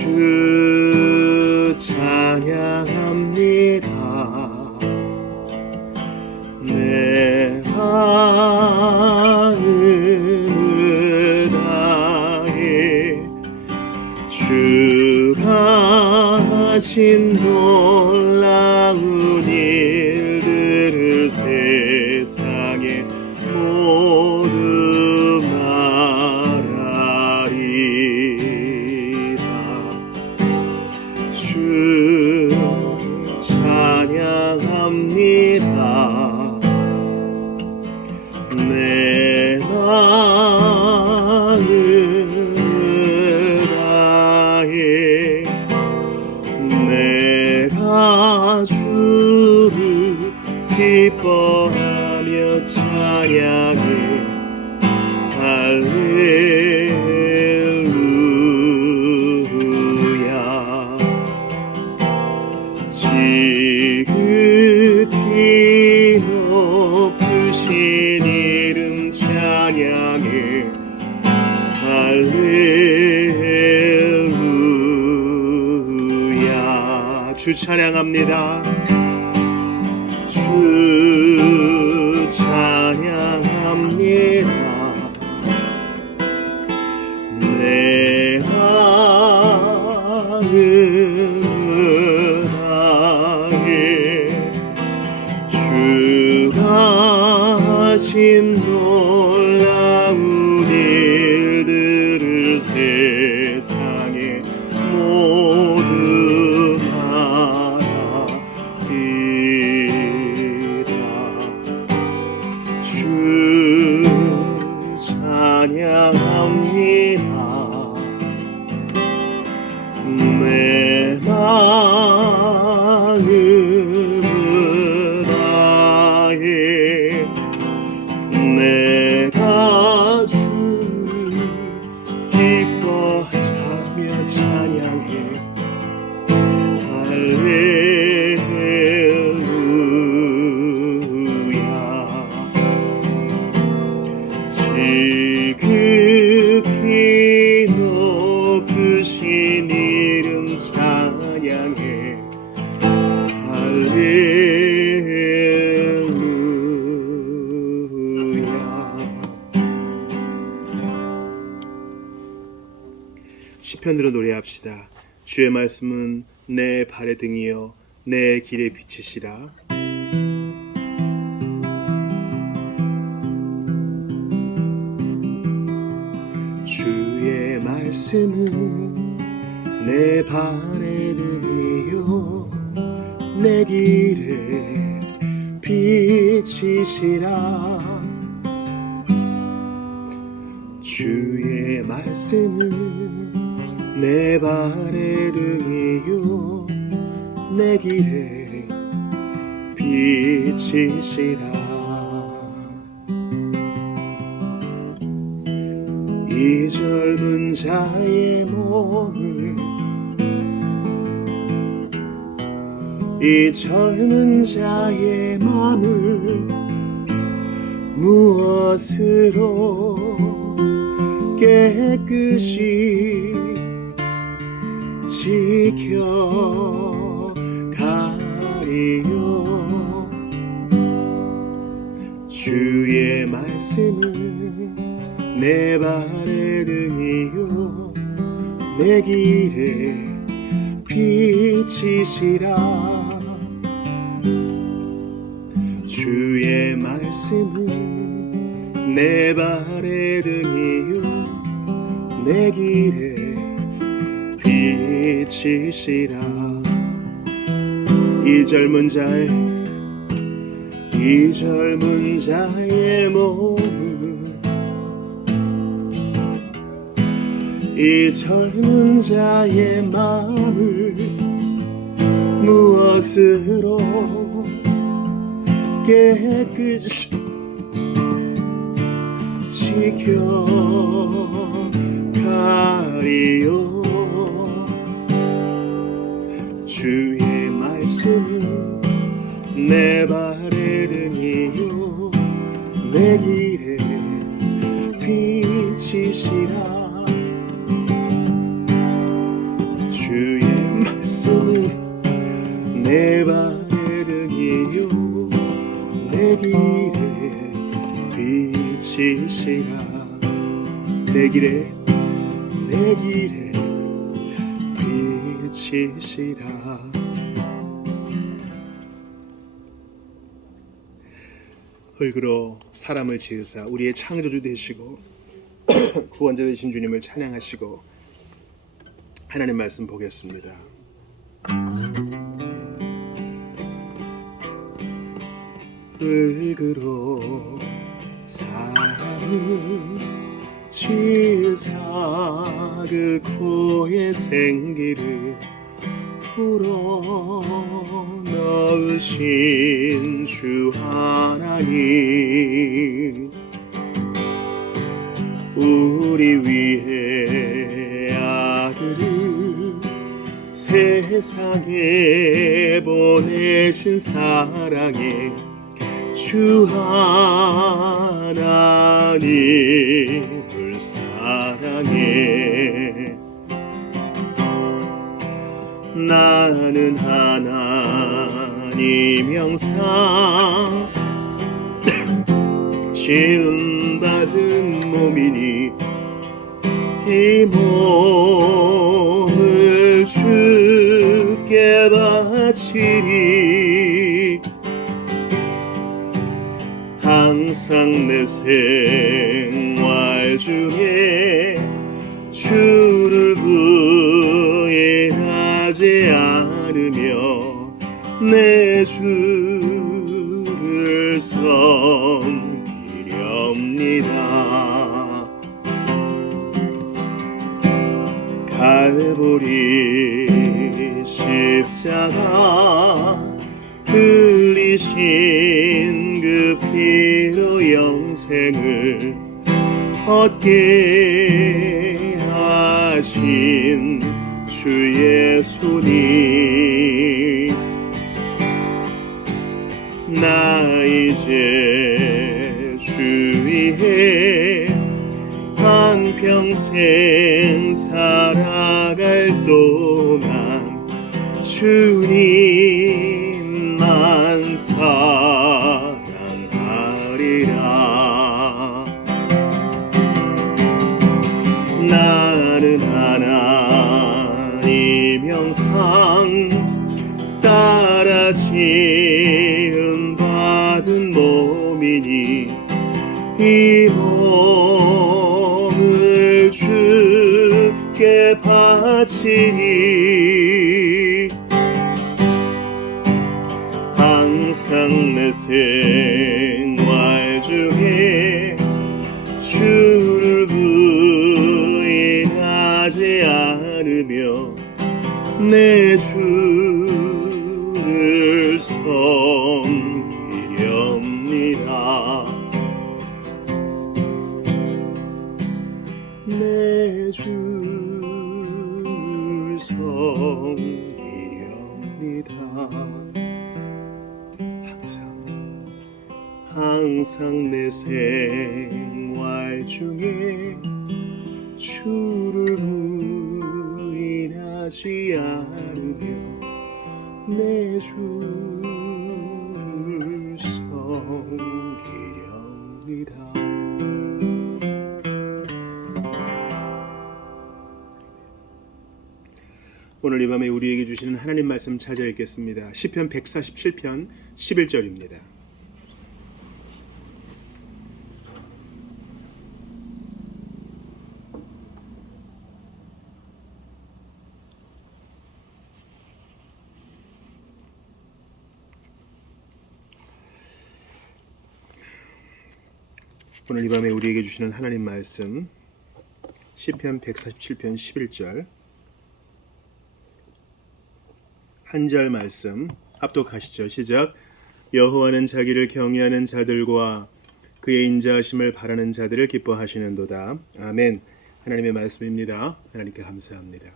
주 찬양합니다. 내 마음을 다해 주가 하신 놀라운 일들을 세상에 모두 말하리라. 주 찬양합니다. 내 마음을 다해 내가 주를 기뻐하며 찬양해. 할렐루야. 지극히 높으신 이름 찬양해. 할렐루야. 주 찬양합니다. 주 찬양합니다. 내 마음을 다해 주가 하신 놀라운 일들을 세상에 모두 말하리라. 주 찬양합니다. 내 마음을 다해 내가 주를 기뻐하며 찬양해. 할렐루야. 지극히 높으신 이름 찬양해. 할렐루야. 시편으로 노래합시다. 주의 말씀은 내 발의 등이요 내 길의 빛이시라. 주의 말씀은 내 발의 등이요 내 길의 빛이시라. 주의 말씀은 내 발의 등이요 내 길의 빛이시라. 이 젊은 자의 몸을 이 젊은 자의 맘을 무엇으로 깨끗이 지켜가리요. 주의 말씀은 내 발의 등이요 내 길의 빛이시라. 주의 말씀은 내 발의 등이요 내 길의 빛이시라. 이 젊은 자의 몸은 이 젊은 자의 마음을 무엇으로 깨끗이 지켜가리요. 주의 말씀은 내 발의 등이요 내 길의 빛이시라. 내 길에 비치시라. 내 길에 비치시라. 흙으로 사람을 지으사 우리의 창조주 되시고 구원자 되신 주님을 찬양하시고 하나님 말씀 보겠습니다. 흙으로 사람을 지으사 그 코에 생기를 불어넣으신 주 하나님, 우리 위해 아들을 세상에 보내신 사랑에 주 하나님을 사랑해. 나는 하나님 형상 지음받은 몸이니 이 몸을 주께 바치리. 항상 내 생활 중에 주를 부인하지 않으며 내 주를 섬기렵니다. 갈보리 십자가 흘리신 그 피로 영생을 얻게 하신 주 예수님, 나 이제 주 위에 한평생 살아갈 동안 주님만 사랑하리라. 나는 하나님 형상 따라 지음 받은 몸이니 이 몸을 주께 바치니. 항상 내 생활 중에 주를 부인하지 않으며 내 주를 섬기렵니다. 내 주를 섬기렵니다. 항상 내 생활 중에 주를 부인하지 않으며 내 주를 섬기렵니다. 오늘 이 밤에 우리에게 주시는 하나님 말씀 찾아 읽겠습니다. 시편 147편 11절입니다. 오늘 이 밤에 우리에게 주시는 하나님 말씀 시편 147편 11절 한 절 말씀 합독하시죠. 시작. 여호와는 자기를 경외하는 자들과 그의 인자하심을 바라는 자들을 기뻐하시는도다. 아멘. 하나님의 말씀입니다. 하나님께 감사합니다.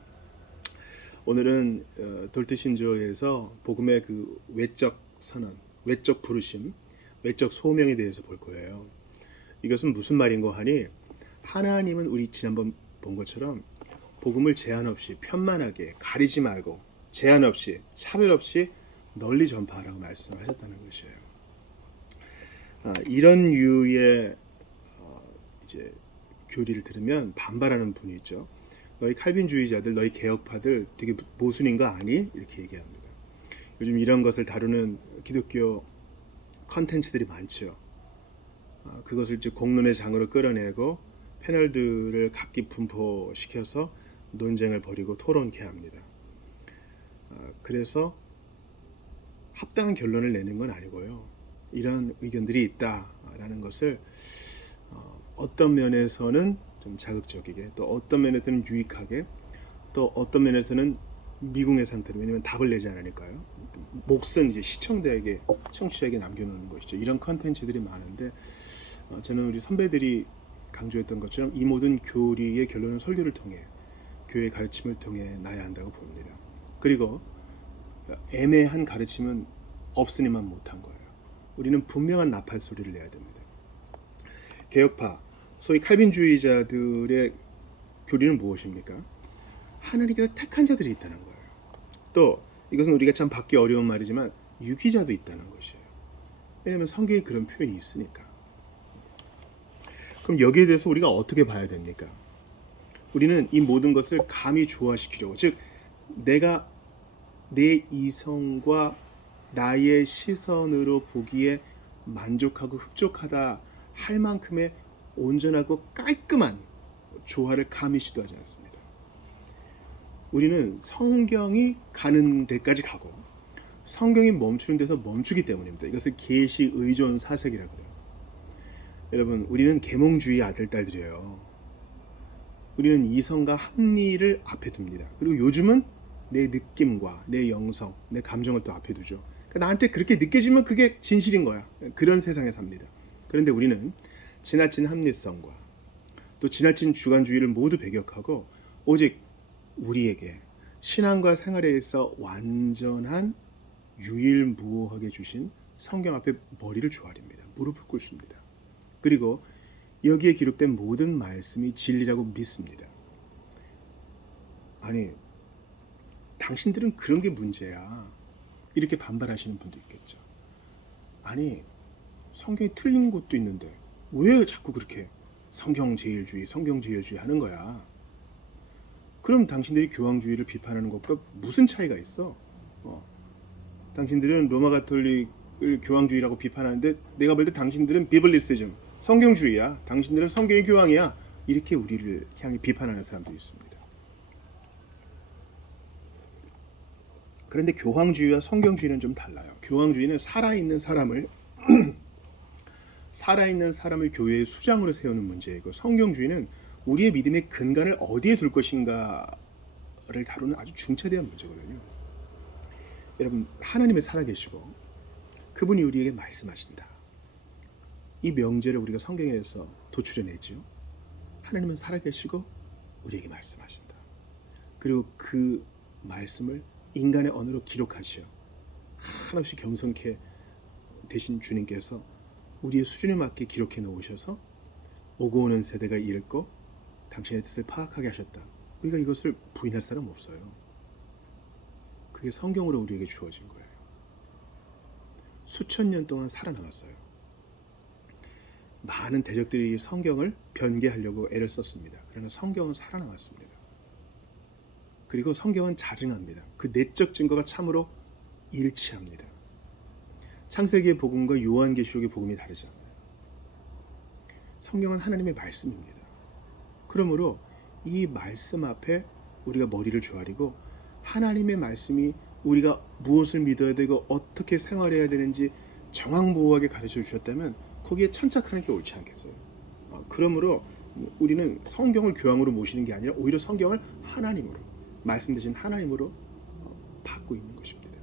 오늘은 돌트신조에서 복음의 그 외적 선언, 외적 부르심, 외적 소명에 대해서 볼 거예요. 이것은 무슨 말인고 하니, 하나님은 우리 지난번 본 것처럼 복음을 제한 없이 편만하게 가리지 말고 제한 없이 차별 없이 널리 전파하라고 말씀하셨다는 것이에요. 이런 류의 이제 교리를 들으면 반발하는 분이 있죠. 너희 칼빈주의자들, 너희 개혁파들 되게 모순인 거 아니? 이렇게 얘기합니다. 요즘 이런 것을 다루는 기독교 컨텐츠들이 많죠. 그것을 이제 공론의 장으로 끌어내고 패널들을 각기 분포시켜서 논쟁을 벌이고 토론케 합니다. 그래서 합당한 결론을 내는 건 아니고요. 이런 의견들이 있다라는 것을 어떤 면에서는 좀 자극적이게, 또 어떤 면에서는 유익하게, 또 어떤 면에서는 미궁의 상태로, 왜냐면 답을 내지 않으니까요. 몫은 이제 시청자에게, 청취자에게 남겨놓는 것이죠. 이런 컨텐츠들이 많은데 저는 우리 선배들이 강조했던 것처럼 이 모든 교리의 결론은 설교를 통해, 교회의 가르침을 통해 나야 한다고 봅니다. 그리고 애매한 가르침은 없으니만 못한 거예요. 우리는 분명한 나팔 소리를 내야 됩니다. 개혁파, 소위 칼빈주의자들의 교리는 무엇입니까? 하나님께서 택한 자들이 있다는 거예요. 또 이것은 우리가 참 받기 어려운 말이지만 유기자도 있다는 것이에요. 왜냐하면 성경에 그런 표현이 있으니까. 그럼 여기에 대해서 우리가 어떻게 봐야 됩니까? 우리는 이 모든 것을 감히 조화시키려고, 즉 내가 내 이성과 나의 시선으로 보기에 만족하고 흡족하다 할 만큼의 온전하고 깔끔한 조화를 감히 시도하지 않습니다. 우리는 성경이 가는 데까지 가고 성경이 멈추는 데서 멈추기 때문입니다. 이것을 계시 의존 사색이라고 해요. 여러분, 우리는 계몽주의 아들 딸들이에요. 우리는 이성과 합리를 앞에 둡니다. 그리고 요즘은 내 느낌과 내 영성, 내 감정을 또 앞에 두죠. 그러니까 나한테 그렇게 느껴지면 그게 진실인 거야. 그런 세상에 삽니다. 그런데 우리는 지나친 합리성과 또 지나친 주관주의를 모두 배격하고 오직 우리에게 신앙과 생활에 있어 완전한 유일무오하게 주신 성경 앞에 머리를 조아립니다. 무릎을 꿇습니다. 그리고 여기에 기록된 모든 말씀이 진리라고 믿습니다. 아니, 당신들은 그런 게 문제야. 이렇게 반발하시는 분도 있겠죠. 아니, 성경이 틀린 것도 있는데 왜 자꾸 그렇게 성경제일주의 하는 거야? 그럼 당신들이 교황주의를 비판하는 것과 무슨 차이가 있어? 당신들은 로마 가톨릭을 교황주의라고 비판하는데 내가 볼 때 당신들은 비블리시즘, 성경주의야. 당신들은 성경의 교황이야. 이렇게 우리를 향해 비판하는 사람도 있습니다. 그런데 교황주의와 성경주의는 좀 달라요. 교황주의는 살아있는 사람을 교회의 수장으로 세우는 문제이고, 성경주의는 우리의 믿음의 근간을 어디에 둘 것인가를 다루는 아주 중차대한 문제거든요. 여러분, 하나님이 살아계시고 그분이 우리에게 말씀하신다. 이 명제를 우리가 성경에서 도출해내죠. 하나님은 살아계시고 우리에게 말씀하신다. 그리고 그 말씀을 인간의 언어로 기록하시어 한없이 겸손케 되신 주님께서 우리의 수준에 맞게 기록해 놓으셔서 오고 오는 세대가 읽고 당신의 뜻을 파악하게 하셨다. 우리가 이것을 부인할 사람 없어요. 그게 성경으로 우리에게 주어진 거예요. 수천 년 동안 살아남았어요. 많은 대적들이 성경을 변개하려고 애를 썼습니다. 그러나 성경은 살아남았습니다. 그리고 성경은 자증합니다. 그 내적 증거가 참으로 일치합니다. 창세기의 복음과 요한계시록의 복음이 다르지 않아요. 성경은 하나님의 말씀입니다. 그러므로 이 말씀 앞에 우리가 머리를 조아리고 하나님의 말씀이 우리가 무엇을 믿어야 되고 어떻게 생활해야 되는지 정확무호하게 가르쳐 주셨다면 거기에 천착하는 게 옳지 않겠어요? 그러므로 우리는 성경을 교황으로 모시는 게 아니라 오히려 성경을 하나님으로, 말씀 대신 하나님으로 받고 있는 것입니다.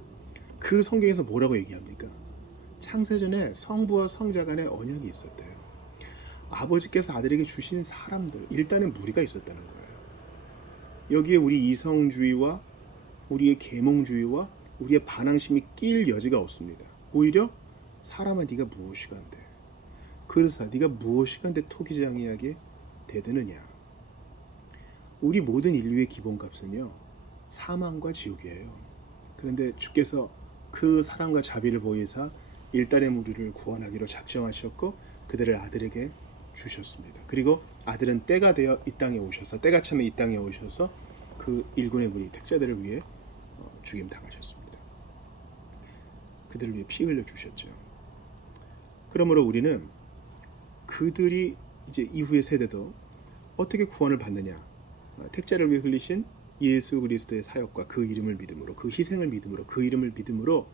그 성경에서 뭐라고 얘기합니까? 창세전에 성부와 성자 간의 언약이 있었대요. 아버지께서 아들에게 주신 사람들, 일단은 무리가 있었다는 거예요. 여기에 우리 이성주의와 우리의 계몽주의와 우리의 반항심이 낄 여지가 없습니다. 오히려 사람아 네가 무엇이간데, 그러사 네가 무엇이간데 토기장이하게 대드느냐. 우리 모든 인류의 기본값은요, 사망과 지옥이에요. 그런데 주께서 그 사랑과 자비를 보이사 일단의 무리를 구원하기로 작정하셨고 그들을 아들에게 주셨습니다. 그리고 아들은 때가 되어 이 땅에 오셔서 때가 차면 이 땅에 오셔서 그 일군의 무리 택자들을 위해 죽임 당하셨습니다. 그들을 위해 피 흘려 주셨죠. 그러므로 우리는 그들이 이제 이후의 세대도 어떻게 구원을 받느냐? 택자를 위해 흘리신 예수 그리스도의 사역과 그 이름을 믿음으로, 그 희생을 믿음으로, 그 이름을 믿음으로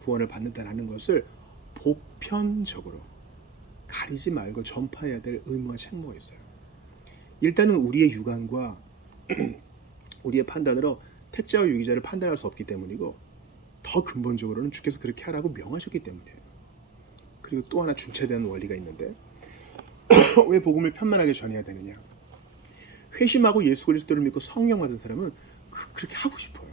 구원을 받는다라는 것을 보편적으로 가리지 말고 전파해야 될 의무와 책무가 있어요. 일단은 우리의 유관과 우리의 판단으로 택자와 유기자를 판단할 수 없기 때문이고, 더 근본적으로는 주께서 그렇게 하라고 명하셨기 때문이에요. 그리고 또 하나 중차대한 원리가 있는데 왜 복음을 편만하게 전해야 되느냐? 회심하고 예수 그리스도를 믿고 성령 받은 사람은 그렇게 하고 싶어요.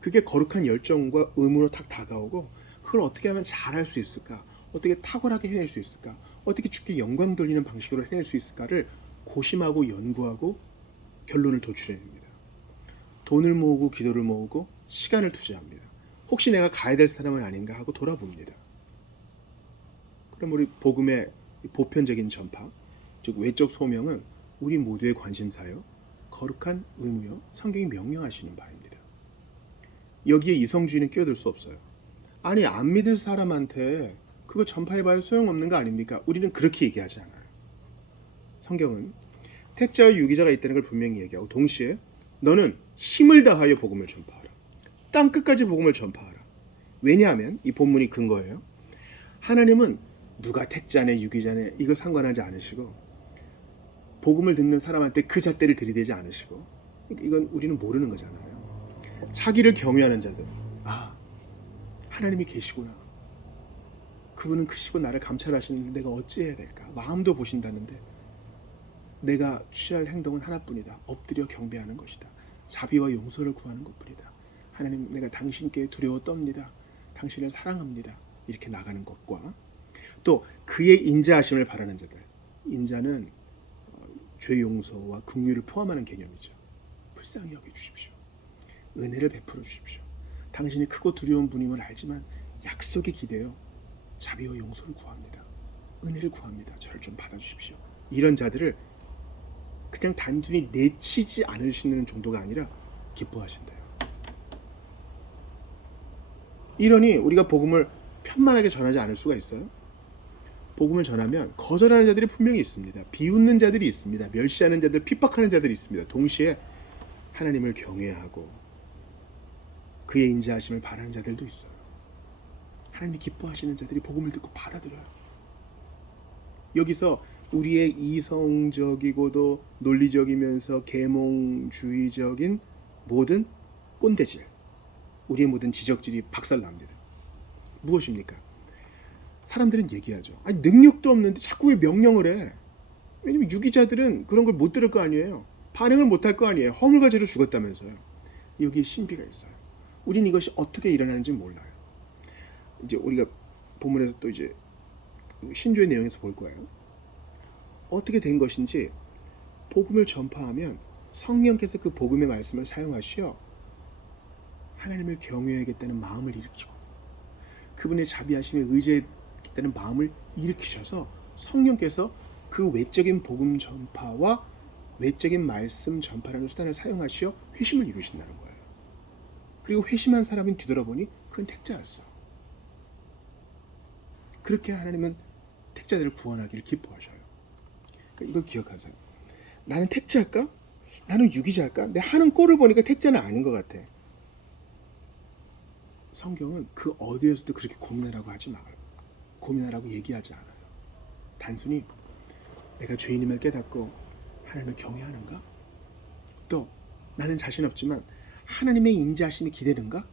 그게 거룩한 열정과 의무로 딱 다가오고, 그걸 어떻게 하면 잘할 수 있을까? 어떻게 탁월하게 해낼 수 있을까? 어떻게 주께 영광 돌리는 방식으로 해낼 수 있을까를 고심하고 연구하고 결론을 도출해야 됩니다. 돈을 모으고 기도를 모으고 시간을 투자합니다. 혹시 내가 가야 될 사람은 아닌가 하고 돌아봅니다. 그럼 우리 복음의 보편적인 전파, 즉 외적 소명은 우리 모두의 관심사요, 거룩한 의무요, 성경이 명령하시는 바입니다. 여기에 이성주의는 끼어들 수 없어요. 아니, 안 믿을 사람한테 그거 전파해봐야 소용없는 거 아닙니까? 우리는 그렇게 얘기하지 않아요. 성경은 택자와 유기자가 있다는 걸 분명히 얘기하고, 동시에 너는 힘을 다하여 복음을 전파하라. 땅 끝까지 복음을 전파하라. 왜냐하면 이 본문이 근거예요. 하나님은 누가 택자네 유기자네 이걸 상관하지 않으시고, 복음을 듣는 사람한테 그 잣대를 들이대지 않으시고, 이건 우리는 모르는 거잖아요. 자기를 경외하는 자들, 하나님이 계시구나, 그분은 크시고 나를 감찰하시는데 내가 어찌해야 될까? 마음도 보신다는데 내가 취할 행동은 하나뿐이다. 엎드려 경배하는 것이다. 자비와 용서를 구하는 것뿐이다. 하나님, 내가 당신께 두려워 떱니다. 당신을 사랑합니다. 이렇게 나가는 것과, 또 그의 인자하심을 바라는 자들, 인자는 죄 용서와 긍휼을 포함하는 개념이죠. 불쌍히 여겨주십시오. 은혜를 베풀어 주십시오. 당신이 크고 두려운 분임을 알지만 약속에 기대어 자비와 용서를 구합니다. 은혜를 구합니다. 저를 좀 받아주십시오. 이런 자들을 그냥 단순히 내치지 않으시는 정도가 아니라 기뻐하신대요. 이러니 우리가 복음을 편만하게 전하지 않을 수가 있어요? 복음을 전하면 거절하는 자들이 분명히 있습니다. 비웃는 자들이 있습니다. 멸시하는 자들, 핍박하는 자들이 있습니다. 동시에 하나님을 경외하고 그의 인자하심을 바라는 자들도 있어요. 하나님이 기뻐하시는 자들이 복음을 듣고 받아들여요. 여기서 우리의 이성적이고도 논리적이면서 계몽주의적인 모든 꼰대질, 우리의 모든 지적질이 박살납니다. 무엇입니까? 사람들은 얘기하죠. 아니, 능력도 없는데 자꾸 왜 명령을 해? 왜냐면 유기자들은 그런 걸 못 들을 거 아니에요. 반응을 못 할 거 아니에요. 허물과제로 죽었다면서요. 여기에 신비가 있어요. 우리는 이것이 어떻게 일어나는지 몰라요. 이제 우리가 본문에서 또 이제 신조의 내용에서 볼 거예요. 어떻게 된 것인지, 복음을 전파하면 성령께서 그 복음의 말씀을 사용하시어 하나님을 경외하겠다는 마음을 일으키고, 그분의 자비하심에 의지하겠다는 마음을 일으키셔서 성령께서 그 외적인 복음 전파와 외적인 말씀 전파라는 수단을 사용하시어 회심을 이루신다는 거예요. 그리고 회심한 사람은 뒤돌아보니 그건 택자였어. 그렇게 하나님은 택자들을 구원하기를 기뻐하셔요. 그러니까 이걸 기억하세요. 나는 택자일까? 나는 유기자일까? 내 하는 꼴을 보니까 택자는 아닌 것 같아. 성경은 그 어디에서도 그렇게 고민하라고 하지 말아요. 고민하라고 얘기하지 않아요. 단순히 내가 죄인임을 깨닫고 하나님을 경외하는가? 또 나는 자신 없지만 하나님의 인자하심이 기대는가?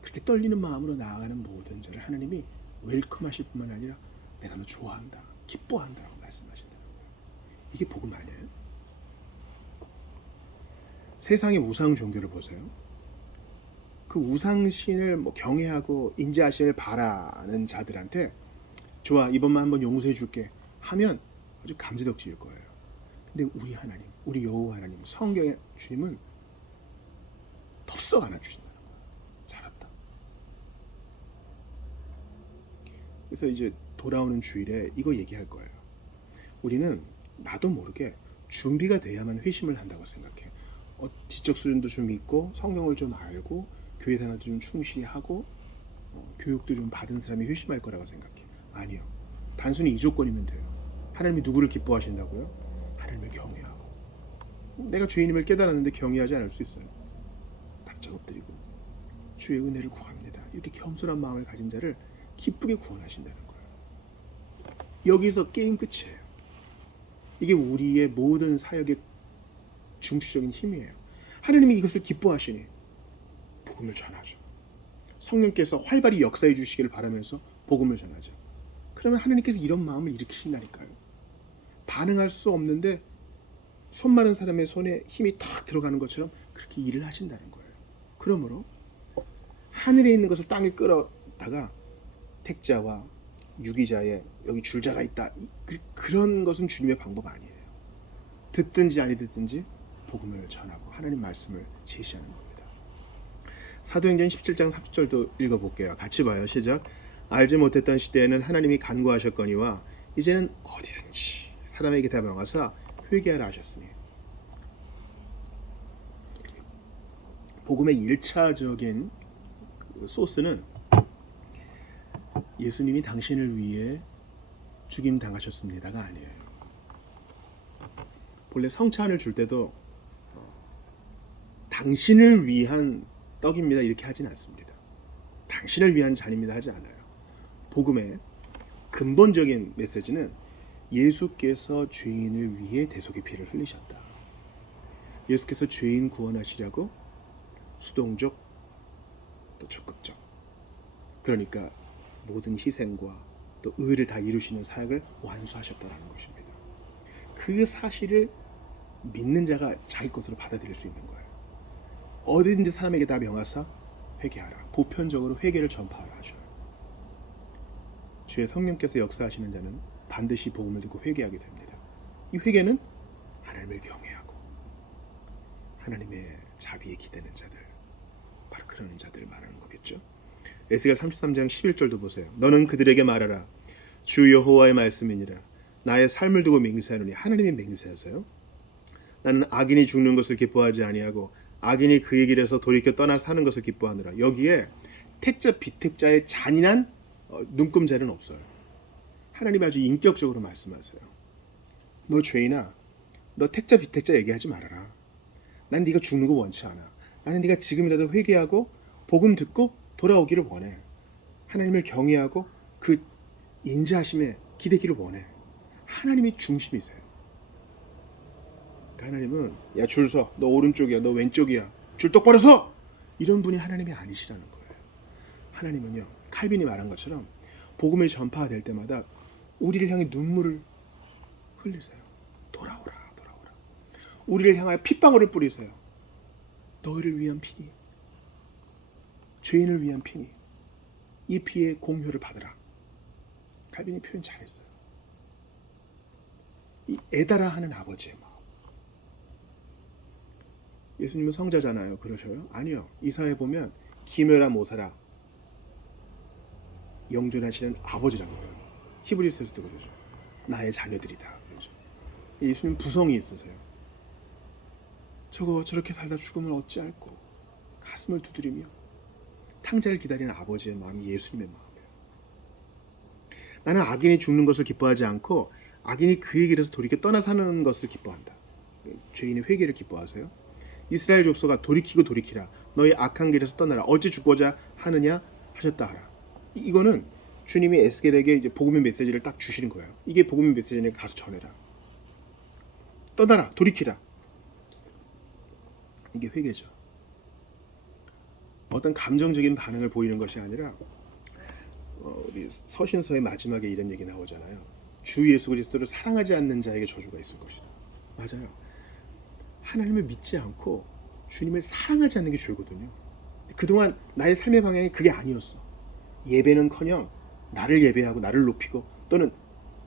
그렇게 떨리는 마음으로 나아가는 모든 자를 하나님이 웰컴하실 뿐만 아니라 내가 너 좋아한다, 기뻐한다라고 말씀하신다는 거예요. 이게 복음 아니에요? 세상의 우상 종교를 보세요. 그 우상신을 경외하고 인자하심을 바라는 자들한테 좋아, 이번만 한번 용서해 줄게 하면 아주 감지덕지일 거예요. 근데 우리 하나님, 우리 여호와 하나님, 성경의 주님은 덥석 안아주신다는 거예요. 잘했다. 그래서 이제 돌아오는 주일에 이거 얘기할 거예요. 우리는 나도 모르게 준비가 돼야만 회심을 한다고 생각해. 지적 수준도 좀 있고 성경을 좀 알고 교회 생활도 좀 충실히 하고 교육도 좀 받은 사람이 회심할 거라고 생각해. 아니요. 단순히 이 조건이면 돼요. 하나님이 누구를 기뻐하신다고요? 하나님을 경외하고. 내가 죄인임을 깨달았는데 경외하지 않을 수 있어요. 바짝 엎드리고 주의 은혜를 구합니다. 이렇게 겸손한 마음을 가진 자를 기쁘게 구원하신다는 거예요. 여기서 게임 끝이에요. 이게 우리의 모든 사역의 중추적인 힘이에요. 하나님이 이것을 기뻐하시니 복음을 전하죠. 성령께서 활발히 역사해 주시기를 바라면서 복음을 전하죠. 그러면 하나님께서 이런 마음을 일으키신다니까요. 반응할 수 없는데 손 마른 사람의 손에 힘이 탁 들어가는 것처럼 그렇게 일을 하신다는 거예요. 그러므로 하늘에 있는 것을 땅에 끌어다가 택자와 유기자의 여기 줄자가 있다. 그런 것은 주님의 방법 아니에요. 듣든지 아니 듣든지 복음을 전하고 하나님 말씀을 제시하는 겁니다. 사도행전 17장 30절도 읽어볼게요. 같이 봐요. 시작. 알지 못했던 시대에는 하나님이 간구하셨거니와 이제는 어디든지 사람에게 다 명하사 회개하라 하셨으니. 복음의 1차적인 소스는 예수님이 당신을 위해 죽임 당하셨습니다가 아니에요. 본래 성찬을 줄 때도 당신을 위한 떡입니다 이렇게 하진 않습니다. 당신을 위한 잔입니다 하지 않아요. 복음의 근본적인 메시지는 예수께서 죄인을 위해 대속의 피를 흘리셨다. 예수께서 죄인 구원하시려고 수동적 또 적극적, 그러니까 모든 희생과 또 의를 다 이루시는 사역을 완수하셨다는 것입니다. 그 사실을 믿는 자가 자기 것으로 받아들일 수 있는 거예요. 어디든지 사람에게 다 명하사 회개하라. 보편적으로 회개를 전파하라 하셔요. 주의 성령께서 역사하시는 자는 반드시 복음을 듣고 회개하게 됩니다. 이 회개는 하나님을 경외하고 하나님의 자비에 기대는 자들, 바로 그런 자들을 말하는 거겠죠. 에스겔 33장 11절도 보세요. 너는 그들에게 말하라. 주 여호와의 말씀이니라. 나의 삶을 두고 맹세하노니. 하나님이 맹세하세요. 나는 악인이 죽는 것을 기뻐하지 아니하고 악인이 그의 길에서 돌이켜 떠나 사는 것을 기뻐하노라. 여기에 택자 비택자의 잔인한 눈금자는 없어요. 하나님이 아주 인격적으로 말씀하세요. 너 죄인아, 너 택자 비택자 얘기하지 말아라. 난 네가 죽는 거 원치 않아. 나는 네가 지금이라도 회개하고 복음 듣고 돌아오기를 원해. 하나님을 경외하고 그 인자하심에 기대기를 원해. 하나님이 중심이세요. 그러니까 하나님은 야 줄 서. 너 오른쪽이야. 너 왼쪽이야. 줄 똑바로 서. 이런 분이 하나님이 아니시라는 거예요. 하나님은요. 칼빈이 말한 것처럼 복음의 전파가 될 때마다 우리를 향해 눈물을 흘리세요. 돌아오라. 돌아오라. 우리를 향하여 핏방울을 뿌리세요. 너희를 위한 피니. 죄인을 위한 피니. 이 피의 공효를 받으라. 칼빈이 표현 잘했어요. 이 애달아 하는 아버지의 마음. 예수님은 성자잖아요. 그러셔요? 아니요. 이사에 보면 기묘라 모사라 영존하시는 아버지라는 거예요. 히브리서에서도 그러죠. 나의 자녀들이다. 그러죠. 예수님 부성이 있으세요. 저렇게 살다 죽음을 어찌할꼬 가슴을 두드리며 탕자를 기다리는 아버지의 마음이 예수님의 마음이에요. 나는 악인이 죽는 것을 기뻐하지 않고 악인이 그의 길에서 돌이켜 떠나 사는 것을 기뻐한다. 죄인의 회개를 기뻐하세요. 이스라엘 족속아 돌이키고 돌이키라. 너희 악한 길에서 떠나라. 어찌 죽고자 하느냐 하셨다 하라. 이거는 주님이 에스겔에게 이제 복음의 메시지를 딱 주시는 거예요. 이게 복음의 메시지니까 가서 전해라. 떠나라. 돌이키라. 이게 회개죠. 어떤 감정적인 반응을 보이는 것이 아니라 우리 서신서의 마지막에 이런 얘기 나오잖아요. 주 예수 그리스도를 사랑하지 않는 자에게 저주가 있을 것이다. 맞아요. 하나님을 믿지 않고 주님을 사랑하지 않는 게 죄거든요. 그동안 나의 삶의 방향이 그게 아니었어. 예배는커녕 나를 예배하고 나를 높이고 또는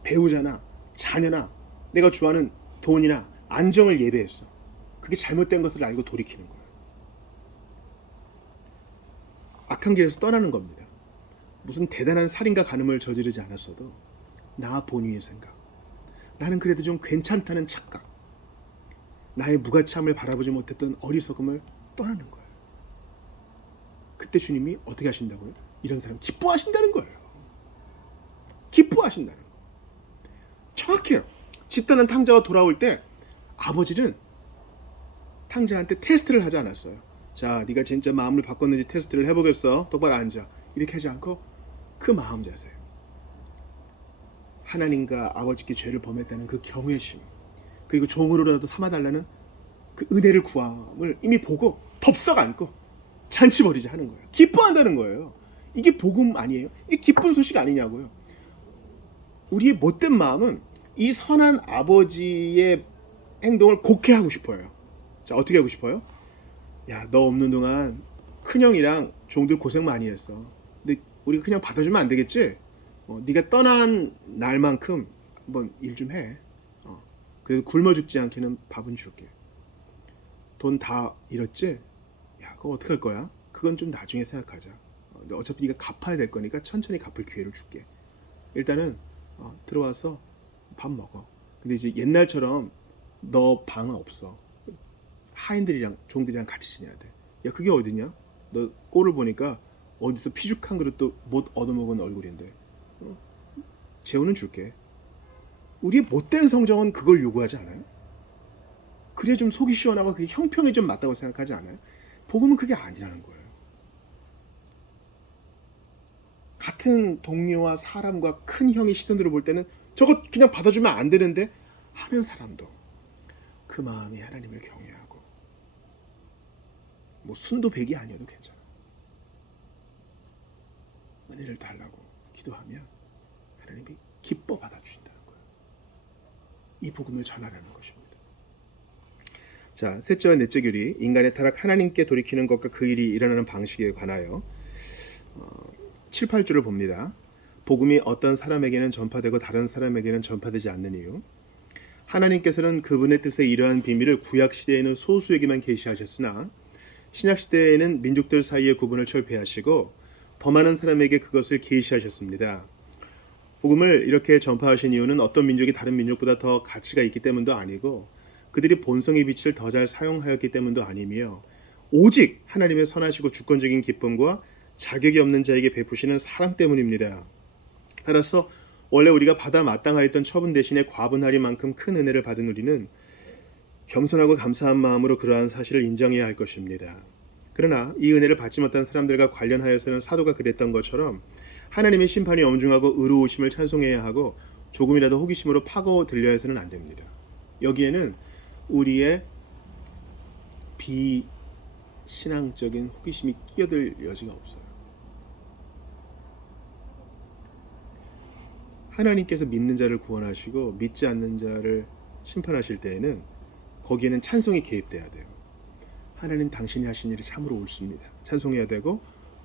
배우자나 자녀나 내가 좋아하는 돈이나 안정을 예배했어. 그게 잘못된 것을 알고 돌이키는 거예요. 악한 길에서 떠나는 겁니다. 무슨 대단한 살인과 간음을 저지르지 않았어도 나 본위의 생각, 나는 그래도 좀 괜찮다는 착각, 나의 무가치함을 바라보지 못했던 어리석음을 떠나는 거예요. 그때 주님이 어떻게 하신다고요? 이런 사람 기뻐하신다는 거예요. 기뻐하신다는 거. 정확해요. 집단한 탕자가 돌아올 때 아버지는 탕자한테 테스트를 하지 않았어요. 자, 네가 진짜 마음을 바꿨는지 테스트를 해보겠어. 똑바로 앉아. 이렇게 하지 않고 그 마음 자세, 하나님과 아버지께 죄를 범했다는 그 경외심, 그리고 종으로라도 삼아달라는 그 은혜를 구함을 이미 보고 덥석 안고 잔치 벌이자 하는 거예요. 기뻐한다는 거예요. 이게 복음 아니에요? 이게 기쁜 소식 아니냐고요. 우리의 못된 마음은 이 선한 아버지의 행동을 곡해하고 싶어요. 자, 어떻게 하고 싶어요? 야, 너 없는 동안 큰형이랑 종들 고생 많이 했어. 근데 우리가 그냥 받아주면 안 되겠지? 네가 떠난 날만큼 한번 일 좀 해. 그래도 굶어 죽지 않게는 밥은 줄게. 돈 다 잃었지? 야, 그거 어떻게 할 거야? 그건 좀 나중에 생각하자. 어차피 네가 갚아야 될 거니까 천천히 갚을 기회를 줄게. 일단은 들어와서 밥 먹어. 근데 이제 옛날처럼 너 방은 없어. 하인들이랑 종들이랑 같이 지내야 돼. 야, 그게 어디냐? 너 꼴을 보니까 어디서 피죽한 그릇도 못 얻어먹은 얼굴인데. 재우는 줄게. 우리의 못된 성정은 그걸 요구하지 않아요? 그래 좀 속이 시원하고 그게 형평이 좀 맞다고 생각하지 않아요? 복음은 그게 아니라는 거예요. 같은 동료와 사람과 큰 형의 시선으로 볼 때는 저거 그냥 받아주면 안 되는데 하는 사람도 그 마음이 하나님을 경외하고 뭐 순도 백이 아니어도 괜찮아. 은혜를 달라고 기도하면 하나님이 기뻐 받아주신다는 거예요. 이 복음을 전하라는 것입니다. 자, 셋째와 넷째 교리, 인간의 타락, 하나님께 돌이키는 것과 그 일이 일어나는 방식에 관하여 7, 8주를 봅니다. 복음이 어떤 사람에게는 전파되고 다른 사람에게는 전파되지 않는 이유. 하나님께서는 그분의 뜻의 이러한 비밀을 구약시대에는 소수에게만 계시하셨으나 신약시대에는 민족들 사이의 구분을 철폐하시고 더 많은 사람에게 그것을 계시하셨습니다. 복음을 이렇게 전파하신 이유는 어떤 민족이 다른 민족보다 더 가치가 있기 때문도 아니고 그들이 본성의 빛을 더 잘 사용하였기 때문도 아니며 오직 하나님의 선하시고 주권적인 기쁨과 자격이 없는 자에게 베푸시는 사랑 때문입니다. 따라서 원래 우리가 받아 마땅하였던 처분 대신에 과분하리만큼 큰 은혜를 받은 우리는 겸손하고 감사한 마음으로 그러한 사실을 인정해야 할 것입니다. 그러나 이 은혜를 받지 못한 사람들과 관련하여서는 사도가 그랬던 것처럼 하나님의 심판이 엄중하고 의로우심을 찬송해야 하고 조금이라도 호기심으로 파고들려 해서는 안 됩니다. 여기에는 우리의 비신앙적인 호기심이 끼어들 여지가 없어요. 하나님께서 믿는 자를 구원하시고 믿지 않는 자를 심판하실 때에는 거기에는 찬송이 개입돼야 돼요. 하나님 당신이 하신 일이 참으로 옳습니다. 찬송해야 되고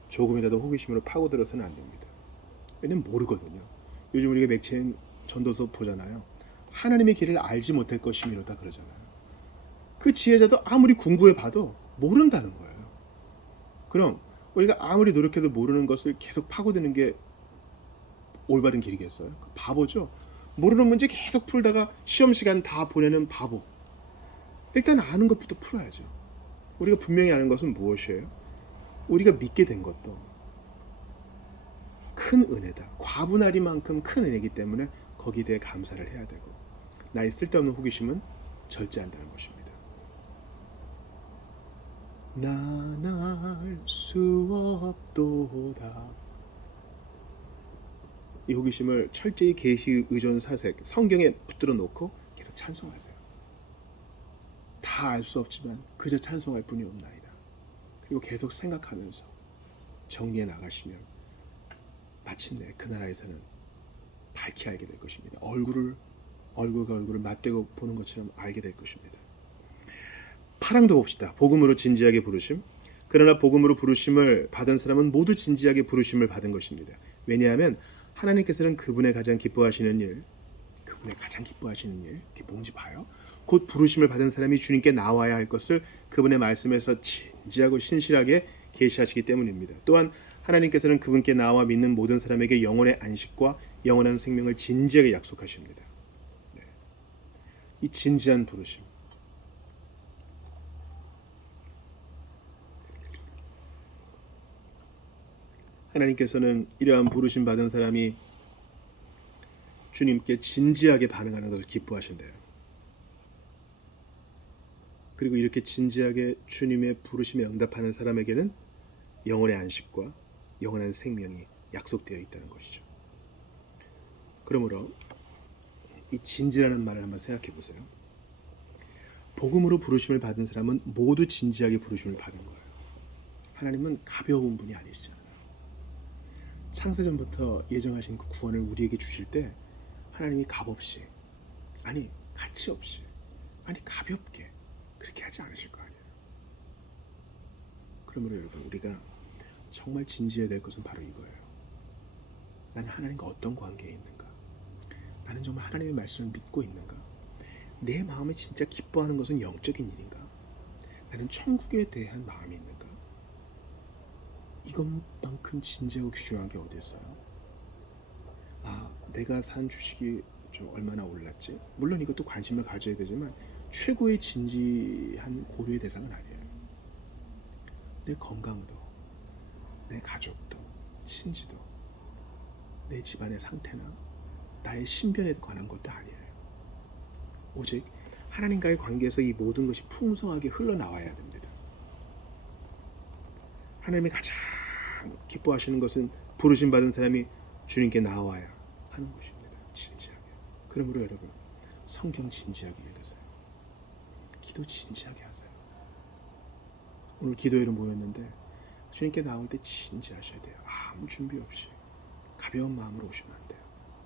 조금이라도 호기심으로 파고들어서는 안 됩니다. 왜냐면 모르거든요. 요즘 우리가 맥체인 전도서 보잖아요. 하나님의 길을 알지 못할 것이미로다 그러잖아요. 그 지혜자도 아무리 공부해 봐도 모른다는 거예요. 그럼 우리가 아무리 노력해도 모르는 것을 계속 파고드는 게 올바른 길이겠어요? 바보죠. 모르는 문제 계속 풀다가 시험 시간 다 보내는 바보. 일단 아는 것부터 풀어야죠. 우리가 분명히 아는 것은 무엇이에요? 우리가 믿게 된 것도 큰 은혜다. 과분하리만큼 큰 은혜이기 때문에 거기에 대해 감사를 해야 되고 나의 쓸데없는 호기심은 절제한다는 것입니다. 난 알 수 없도다. 이 호기심을 철저히 계시 의존 사색 성경에 붙들어 놓고 계속 찬송하세요. 다 알 수 없지만 그저 찬송할 뿐이 없나이다. 그리고 계속 생각하면서 정리해 나가시면 마침내 그 나라에서는 밝히 알게 될 것입니다. 얼굴과 얼굴을 맞대고 보는 것처럼 알게 될 것입니다. 파랑도 봅시다. 복음으로 진지하게 부르심. 그러나 복음으로 부르심을 받은 사람은 모두 진지하게 부르심을 받은 것입니다. 왜냐하면 하나님께서는 그분의 가장 기뻐하시는 일, 그게 뭔지 봐요. 곧 부르심을 받은 사람이 주님께 나와야 할 것을 그분의 말씀에서 진지하고 신실하게 계시하시기 때문입니다. 또한 하나님께서는 그분께 나와 믿는 모든 사람에게 영혼의 안식과 영원한 생명을 진지하게 약속하십니다. 네. 이 진지한 부르심. 하나님께서는 이러한 부르심 받은 사람이 주님께 진지하게 반응하는 것을 기뻐하신대요. 그리고 이렇게 진지하게 주님의 부르심에 응답하는 사람에게는 영혼의 안식과 영원한 생명이 약속되어 있다는 것이죠. 그러므로 이 진지라는 말을 한번 생각해 보세요. 복음으로 부르심을 받은 사람은 모두 진지하게 부르심을 받은 거예요. 하나님은 가벼운 분이 아니시잖아요. 창세전부터 예정하신 그 구원을 우리에게 주실 때 하나님이 값없이, 아니 가치 없이, 아니 가볍게 그렇게 하지 않으실 거 아니에요. 그러므로 여러분, 우리가 정말 진지해야 될 것은 바로 이거예요. 나는 하나님과 어떤 관계에 있는가? 나는 정말 하나님의 말씀을 믿고 있는가? 내 마음에 진짜 기뻐하는 것은 영적인 일인가? 나는 천국에 대한 마음이 있는가? 이것만큼 진지하고 귀중한 게 어디 있어요? 내가 산 주식이 좀 얼마나 올랐지? 물론 이것도 관심을 가져야 되지만 최고의 진지한 고려의 대상은 아니에요. 내 건강도, 내 가족도, 친지도, 내 집안의 상태나 나의 신변에 관한 것도 아니에요. 오직 하나님과의 관계에서 이 모든 것이 풍성하게 흘러나와야 됩니다. 하나님이 가장 기뻐하시는 것은 부르심 받은 사람이 주님께 나와야 하는 것입니다. 진지하게. 그러므로 여러분, 성경 진지하게 읽으세요. 기도 진지하게 하세요. 오늘 기도회로 모였는데 주님께 나올 때 진지하셔야 돼요. 아무 준비 없이 가벼운 마음으로 오시면 안 돼요.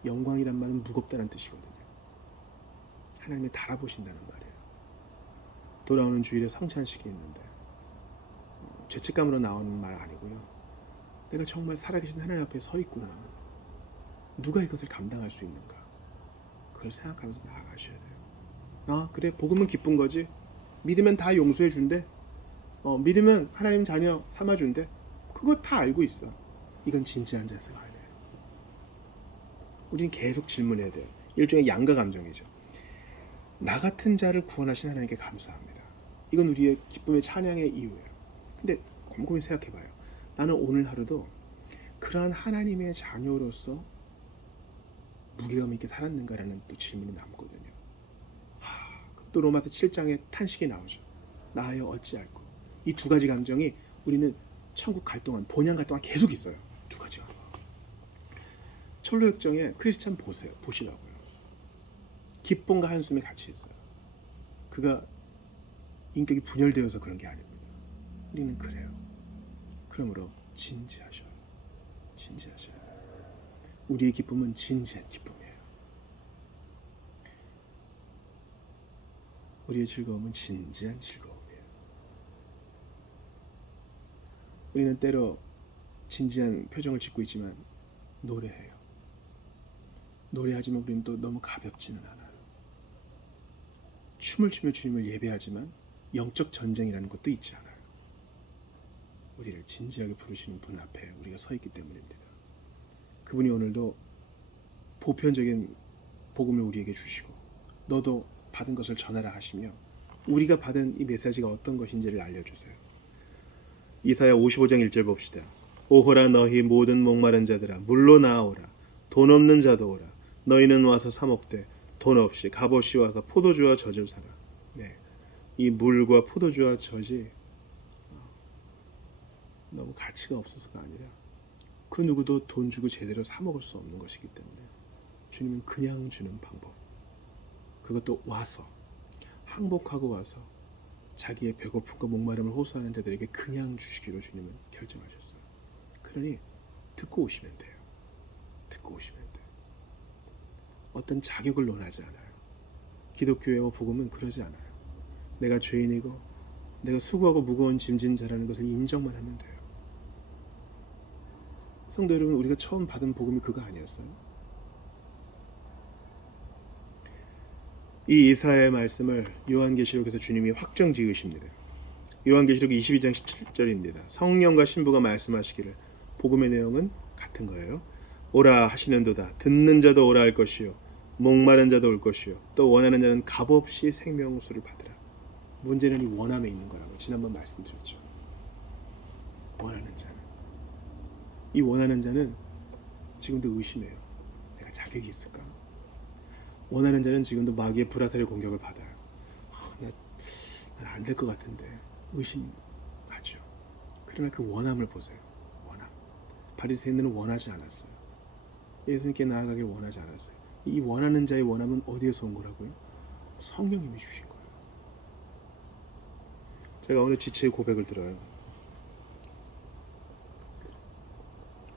영광이란 말은 무겁다는 뜻이거든요. 하나님이 달아보신다는 말이에요. 돌아오는 주일에 성찬식이 있는데 죄책감으로 나오는 말 아니고요. 내가 정말 살아계신 하나님 앞에 서 있구나. 누가 이것을 감당할 수 있는가? 그걸 생각하면서 나아가셔야 돼요. 그래, 복음은 기쁜 거지. 믿으면 다 용서해 준대. 믿으면 하나님 자녀 삼아준대. 그거 다 알고 있어. 이건 진지한 자세가 아니에요. 우리는 계속 질문해야 돼요. 일종의 양가 감정이죠. 나 같은 자를 구원하신 하나님께 감사합니다. 이건 우리의 기쁨의 찬양의 이유예요. 근데 곰곰이 생각해봐요. 나는 오늘 하루도 그러한 하나님의 자녀로서 무게감 있게 살았는가라는 또 질문이 남거든요. 또 로마서 7장에 탄식이 나오죠. 나하여 어찌할꼬. 이 두 가지 감정이 우리는 천국 갈 동안, 본향 갈 동안 계속 있어요. 두 가지가. 철로역정에 크리스찬 보시라고요. 기쁨과 한숨이 같이 있어요. 그가 인격이 분열되어서 그런 게 아닙니다. 우리는 그래요. 그러므로 진지하셔요. 진지하셔요. 우리의 기쁨은 진지한 기쁨이에요. 우리의 즐거움은 진지한 즐거움이에요. 우리는 때로 진지한 표정을 짓고 있지만 노래해요. 노래하지만 우리는 또 너무 가볍지는 않아요. 춤을 추며 주님을 예배하지만 영적 전쟁이라는 것도 있지 않아요. 우리를 진지하게 부르시는 분 앞에 우리가 서 있기 때문입니다. 그분이 오늘도 보편적인 복음을 우리에게 주시고 너도 받은 것을 전하라 하시며 우리가 받은 이 메시지가 어떤 것인지를 알려주세요. 이사야 55장 1절 봅시다. 오호라 너희 모든 목마른 자들아 물로 나아오라. 돈 없는 자도 오라. 너희는 와서 사 먹되 돈 없이 값없이 와서 포도주와 젖을 사라. 네, 이 물과 포도주와 젖이 너무 가치가 없어서가 아니라 그 누구도 돈 주고 제대로 사 먹을 수 없는 것이기 때문에 주님은 그냥 주는 방법, 그것도 와서 항복하고 와서 자기의 배고픔과 목마름을 호소하는 자들에게 그냥 주시기로 주님은 결정하셨어요. 그러니 듣고 오시면 돼요. 듣고 오시면 돼요. 어떤 자격을 논하지 않아요. 기독교회와 복음은 그러지 않아요. 내가 죄인이고 내가 수고하고 무거운 짐진 자라는 것을 인정만 하면 돼요. 성도 여러분, 우리가 처음 받은 복음이 그거 아니었어요? 이 이사야의 말씀을 요한계시록에서 주님이 확정 지으십니다. 요한계시록 22장 17절입니다. 성령과 신부가 말씀하시기를 복음의 내용은 같은 거예요. 오라 하시는도다. 듣는 자도 오라 할 것이요 목마른 자도 올 것이요 또 원하는 자는 값없이 생명수를 받으라. 문제는 이 원함에 있는 거라고 지난번 말씀드렸죠. 원하는 자는, 이 원하는 자는 지금도 의심해요. 내가 자격이 있을까? 원하는 자는 지금도 마귀의 불화살의 공격을 받아요. 난 안 될 것 같은데 의심하죠. 그러나 그 원함을 보세요. 원함. 바리새인들은 원하지 않았어요. 예수님께 나아가길 원하지 않았어요. 이 원하는 자의 원함은 어디에서 온 거라고요? 성령님이 주신 거예요. 제가 오늘 지체의 고백을 들어요.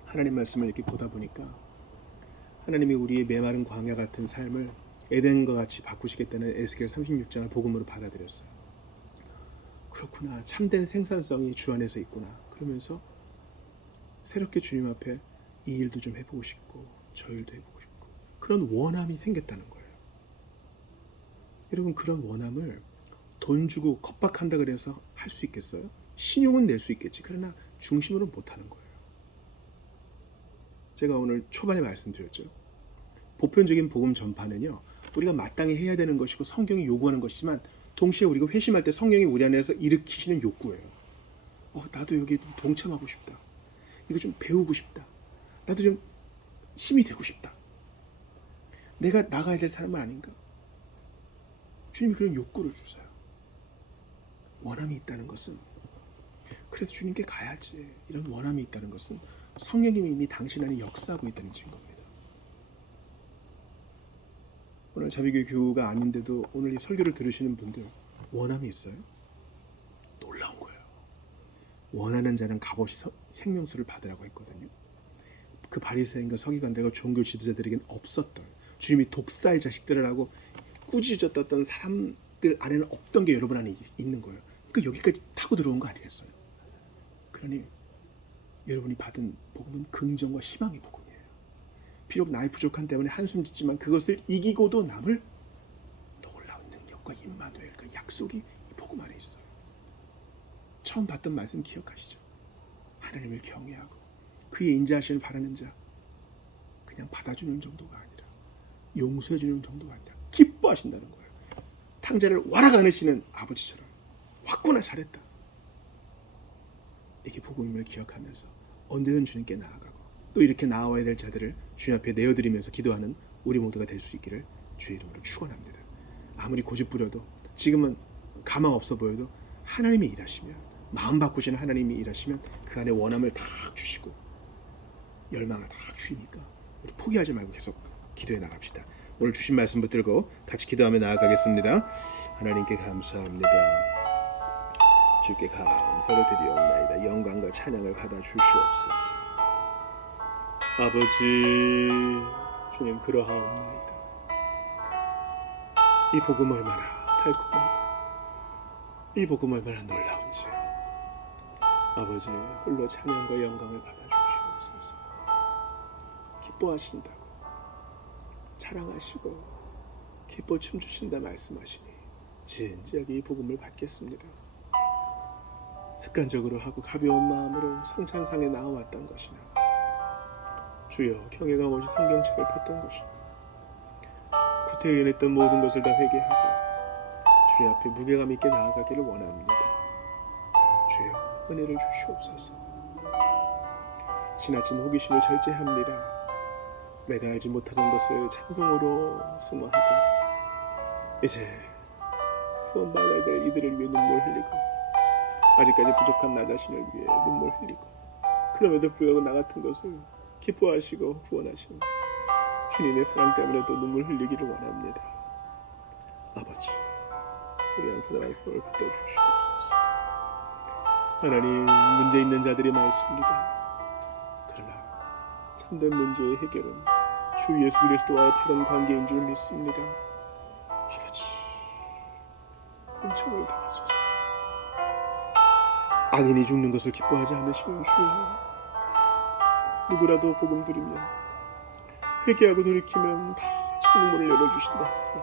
하나님 말씀을 이렇게 보다 보니까 하나님이 우리의 메마른 광야 같은 삶을 에덴과 같이 바꾸시겠다는 에스겔 36장을 복음으로 받아들였어요. 그렇구나. 참된 생산성이 주 안에서 있구나. 그러면서 새롭게 주님 앞에 이 일도 좀 해보고 싶고 저 일도 해보고 싶고 그런 원함이 생겼다는 거예요. 여러분, 그런 원함을 돈 주고 겁박한다 그래서 할 수 있겠어요? 신용은 낼 수 있겠지. 그러나 중심으로는 못하는 거예요. 제가 오늘 초반에 말씀드렸죠. 보편적인 복음 전파는요, 우리가 마땅히 해야 되는 것이고 성경이 요구하는 것이지만 동시에 우리가 회심할 때 성령이 우리 안에서 일으키시는 욕구예요. 나도 여기에 좀 동참하고 싶다. 이거 좀 배우고 싶다. 나도 좀 힘이 되고 싶다. 내가 나가야 될 사람은 아닌가? 주님이 그런 욕구를 주세요. 원함이 있다는 것은, 그래서 주님께 가야지, 이런 원함이 있다는 것은 성령님이 이미 당신 안에 역사하고 있다는 증거입니다. 오늘 자비교회 교우가 아닌데도 오늘 이 설교를 들으시는 분들 원함이 있어요? 놀라운 거예요. 원하는 자는 값없이 생명수를 받으라고 했거든요. 그 바리새인과 서기관들과 종교 지도자들에겐 없었던, 주님이 독사의 자식들을 하고 꾸짖었던 사람들 안에는 없던 게 여러분 안에 있는 거예요. 그러니까 여기까지 타고 들어온 거 아니겠어요? 그러니 여러분이 받은 복음은 긍정과 희망의 복음이에요. 비록 나이 부족한 때문에 한숨 짓지만 그것을 이기고도 남을 놀라운 능력과 임마누엘, 그 약속이 이 복음 안에 있어요. 처음 봤던 말씀 기억하시죠? 하나님을 경외하고 그의 인자하심을 바라는 자, 그냥 받아주는 정도가 아니라 용서해주는 정도가 아니라 기뻐하신다는 거예요. 탕자를 와락 안으시는 아버지처럼 왔구나, 잘했다. 이게 복음임을 기억하면서 언제든 주님께 나아가고 또 이렇게 나아와야 될 자들을 주님 앞에 내어드리면서 기도하는 우리 모두가 될 수 있기를 주의 이름으로 축원합니다. 아무리 고집 부려도, 지금은 가망 없어 보여도 하나님이 일하시면, 마음 바꾸시는 하나님이 일하시면 그 안에 원함을 다 주시고 열망을 다 주니까 우리 포기하지 말고 계속 기도해 나갑시다. 오늘 주신 말씀 붙들고 같이 기도하며 나아가겠습니다. 하나님께 감사합니다. 주께 감사를 드리옵나이다. 영광과 찬양을 받아 주시옵소서. 아버지, 주님 그러하옵나이다. 이 복음 얼마나 달콤하고 이 복음 얼마나 놀라운지요. 아버지, 홀로 찬양과 영광을 받아 주시옵소서. 기뻐하신다고, 자랑하시고 기뻐 춤추신다 말씀하시니 진지하게 이 복음을 받겠습니다. 습관적으로 하고 가벼운 마음으로 성찬상에 나와왔던 것이나 주여 경외감 없이 성경책을 폈던 것이나 구태의연했던 모든 것을 다 회개하고 주님 앞에 무게감 있게 나아가기를 원합니다. 주여 은혜를 주시옵소서. 지나친 호기심을 절제합니다. 내가 알지 못하는 것을 찬송으로 승화하고 이제 구원받아야 될 이들을 위해 눈물 흘리고 아직까지 부족한 나 자신을 위해 눈물 흘리고 그럼에도 불구하고 나 같은 것을 기뻐하시고 구원하시는 주님의 사랑 때문에도 눈물 흘리기를 원합니다. 아버지, 우리 한 사람 한 사람을 붙들어 주시옵소서. 하나님, 문제 있는 자들이 많습니다. 그러나 참된 문제의 해결은 주 예수 그리스도와의 바른 관계인 줄 믿습니다. 아버지, 은총을 다하소서. 악인이 죽는 것을 기뻐하지 않으시는 주여, 누구라도 복음 들으면 회개하고 돌이키면 다 천국문을 열어주신다 했으니,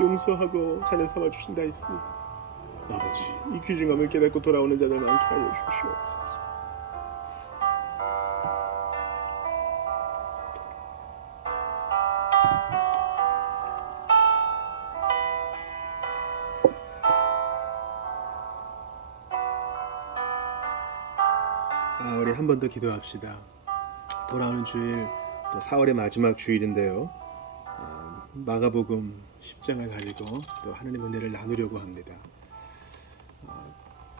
용서하고 자녀 삼아주신다 했으니, 아버지, 이 귀중함을 깨닫고 돌아오는 자들 많게 하여 주시옵소서. 한 번 더 기도합시다. 돌아오는 주일 또 4월의 마지막 주일인데요. 마가복음 10장을 가지고 또 하나님의 은혜를 나누려고 합니다.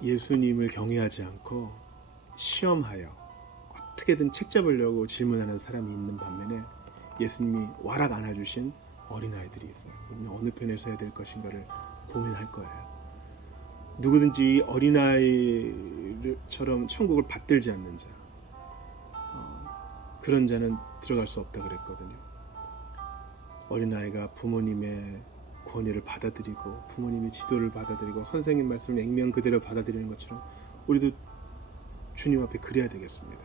예수님을 경외하지 않고 시험하여 어떻게든 책 잡으려고 질문하는 사람이 있는 반면에 예수님이 와락 안아주신 어린아이들이 있어요. 우리는 어느 편에 서야 될 것인가를 고민할 거예요. 누구든지 어린아이처럼 천국을 받들지 않는 자, 그런 자는 들어갈 수 없다 그랬거든요. 어린아이가 부모님의 권위를 받아들이고 부모님의 지도를 받아들이고 선생님 말씀을 액면 그대로 받아들이는 것처럼 우리도 주님 앞에 그래야 되겠습니다.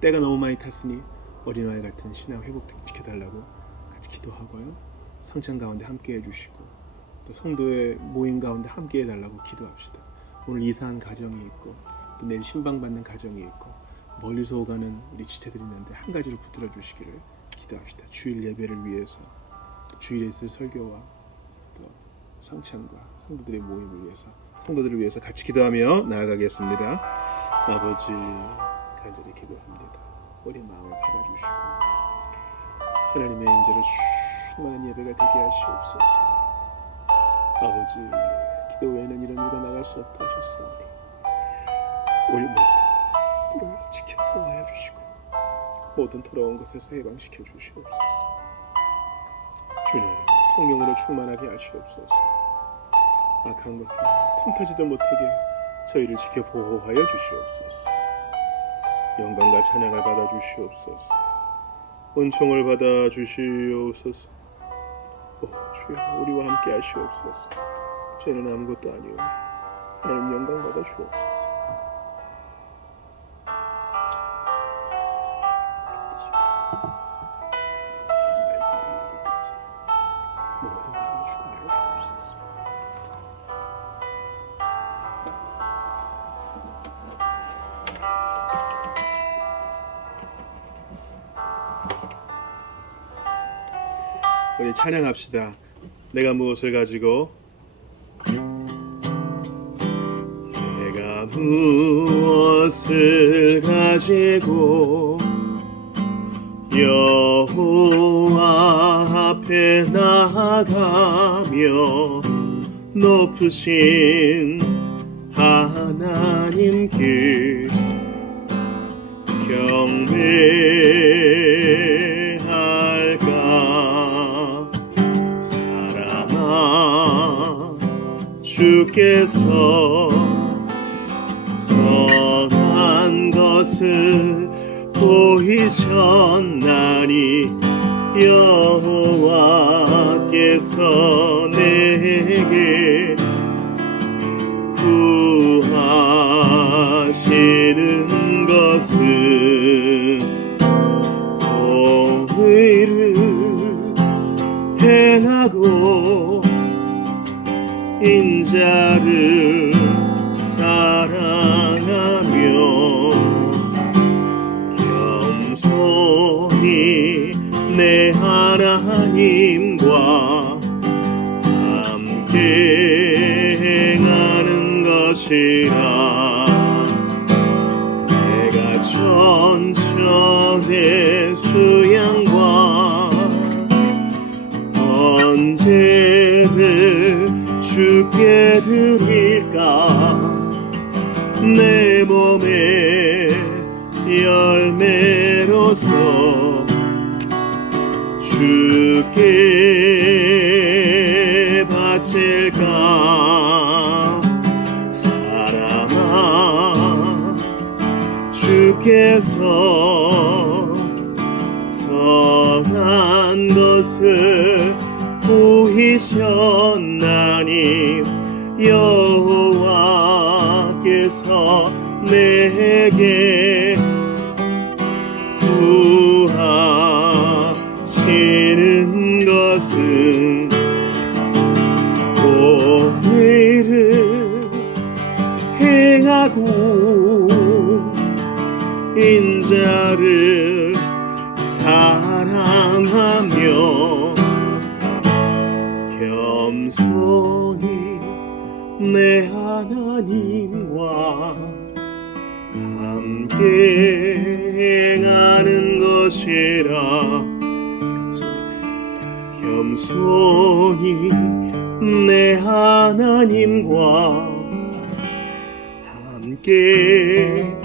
때가 너무 많이 탔으니 어린아이 같은 신앙 회복시켜달라고 같이 기도하고요. 성찬 가운데 함께 해주시고 또 성도의 모임 가운데 함께 해달라고 기도합시다. 오늘 이사한 가정이 있고 또 내일 신방받는 가정이 있고 멀리서 오가는 우리 지체들이 있는데 한 가지를 붙들어 주시기를 기도합시다. 주일 예배를 위해서, 주일에 있을 설교와 또 성찬과 성도들의 모임을 위해서, 성도들을 위해서 같이 기도하며 나아가겠습니다. 아버지, 간절히 기도합니다. 우리 마음을 받아주시고 하나님의 임재로 충만한 예배가 되게 하시옵소서. 아버지, 기도 외에는 이런 일과 나갈 수 없다 하셨사오니 우리 모두를 지켜보아야 주시고 모든 더러운 것에서 해방시켜 주시옵소서. 주님, 성령으로 충만하게 하시옵소서. 악한 것은 틈타지도 못하게 저희를 지켜 보호하여 주시옵소서. 영광과 찬양을 받아 주시옵소서. 은총을 받아 주시옵소서. 주여, 우리와 함께 하시옵소서. 저희는 아무것도 아니오니 하나님 영광 받아 주옵소서. 모든 바람을 주관하여 주옵소서. 우리 찬양합시다. 내가 무엇을 가지고, 내가 무엇을 가지고 여호와 앞에 나아가며 높으신 하나님께 경배할까. 사랑아, 주께서 선한 것을 보이셨나니 여호와께서 내게 구하시는 것은 공의를 행하고 인자를 사랑하며 겸손히 내 하나님과 함께 행하는 것이라. 내가 천천의 수양과 번제를 주께 드릴까. 내 몸의 열매로서 주께 바칠까. 사랑아, 주께서 선한 것을 보이셨나니 여호와께서 내게 구하시는 것은 공의를 행하고 인자를 사랑하며 겸손히 내 하나님과 함께 행하는 것이라 겸손히 내 하나님과 함께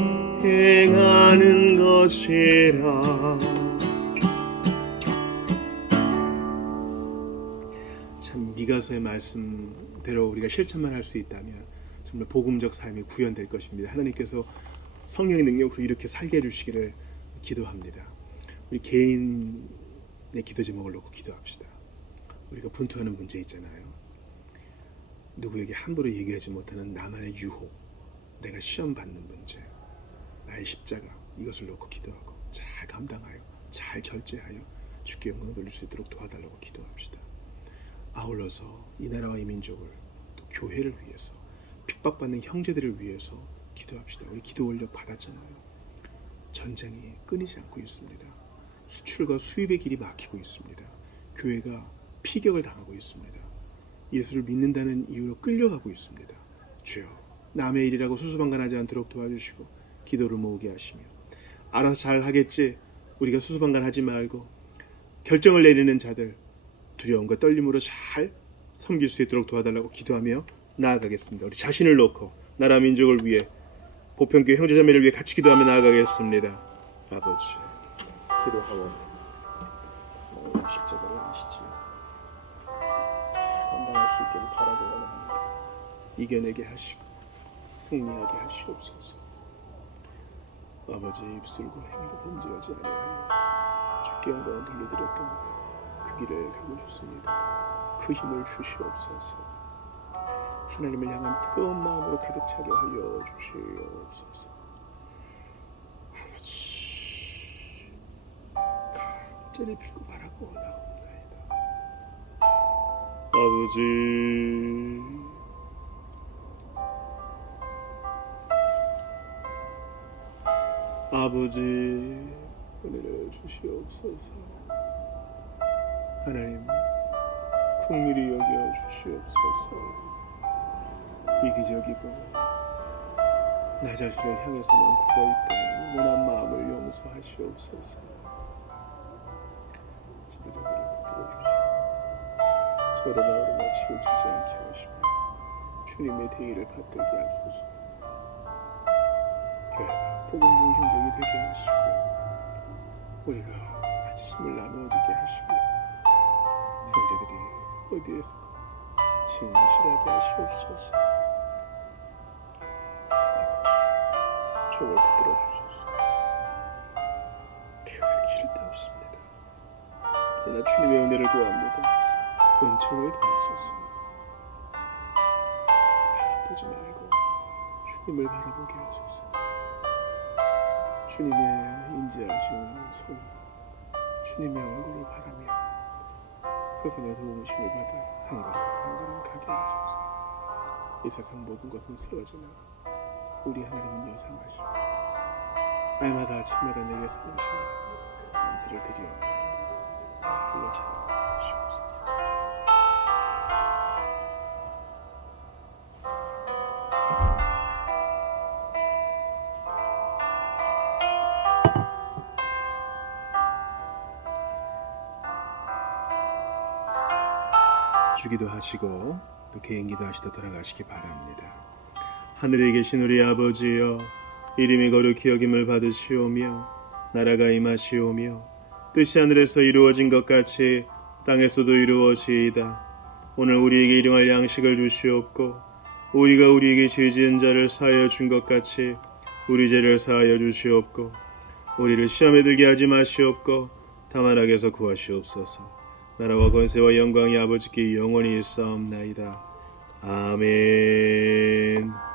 행하는 것이라. 참 미가서의 말씀대로 우리가 실천만 할 수 있다면 정말 복음적 삶이 구현될 것입니다. 하나님께서 성령의 능력으로 이렇게 살게 해주시기를 기도합니다. 우리 개인의 기도 제목을 놓고 기도합시다. 우리가 분투하는 문제 있잖아요. 누구에게 함부로 얘기하지 못하는 나만의 유혹, 내가 시험 받는 문제, 나의 십자가, 이것을 놓고 기도하고 잘 감당하여 잘 절제하여 주께 영광을 돌릴 수 있도록 도와달라고 기도합시다. 아울러서 이 나라와 이 민족을 또 교회를 위해서 핍박받는 형제들을 위해서 기도합시다. 우리 기도 원력 받았잖아요. 전쟁이 끊이지 않고 있습니다. 수출과 수입의 길이 막히고 있습니다. 교회가 피격을 당하고 있습니다. 예수를 믿는다는 이유로 끌려가고 있습니다. 주여, 남의 일이라고 수수방관하지 않도록 도와주시고 기도를 모으게 하시며, 알아서 잘 하겠지, 우리가 수수방관하지 말고 결정을 내리는 자들 두려움과 떨림으로 잘 섬길 수 있도록 도와달라고 기도하며 나아가겠습니다. 우리 자신을 놓고 나라 민족을 위해 보편교회 형제자매를 위해 같이 기도하며 나아가겠습니다. 아버지, 기도하옵나이다. 십자가를 아시지요. 감당할 수 있기를 바라고 원합니다. 이겨내게 하시고 승리하게 하시옵소서. 아버지의 입술과 행위로 범죄하지 아니하여 주께 영광을 돌려드렸던 그 길을 가고 싶습니다. 그 힘을 주시옵소서. 하나님을 향한 뜨거운 마음으로 가득 차게 하여 주시옵소서. 아버지, 간절히 빌고 바라고 나옵나이다. 아버지, 은혜를 주시옵소서. 하나님, 긍휼히 여겨 주시옵소서. 이기적이고 나 자신을 향해서만 굽어있던 모난 마음을 용서하시옵소서. 지도자들을 붙들어주시고 저를 나오르나 치우치지 않게 하시며 주님의 대의를 받들게 하소서. 교회가 복음 중심적이 되게 하시고 우리가 같이 힘을 나누어지게 하시고 형제들이 어디에서 신실하게 하시옵소서. 종을 붙들어 주소서. 배울 길을 없습니다. 그러나 주님의 은혜를 구합니다. 은총을 더하소서. 사람 보지 말고 주님을 바라보게 하소서. 주님의 인지하신 손, 주님의 얼굴을 바라며 그 손에 도우심을 받아 한 걸음 가게 하소서. 이 세상 모든 것은 쓰러지나 우리 하나님은 여상하시고 날마다 아침마다 내게 상하시며 감사를 드리옵나이다. 불러 찬양하시옵소서. 주기도 하시고 또 개인기도 하시다 돌아가시기 바랍니다. 하늘에 계신 우리 아버지여, 이름이 거룩히 여김을 받으시오며 나라가 임하시오며 뜻이 하늘에서 이루어진 것 같이 땅에서도 이루어지이다. 오늘 우리에게 일용할 양식을 주시옵고 우리가 우리에게 죄 지은 자를 사하여 준 것 같이 우리 죄를 사하여 주시옵고 우리를 시험에 들게 하지 마시옵고 다만 악에서 구하시옵소서. 나라와 권세와 영광이 아버지께 영원히 있사옵나이다. 아멘.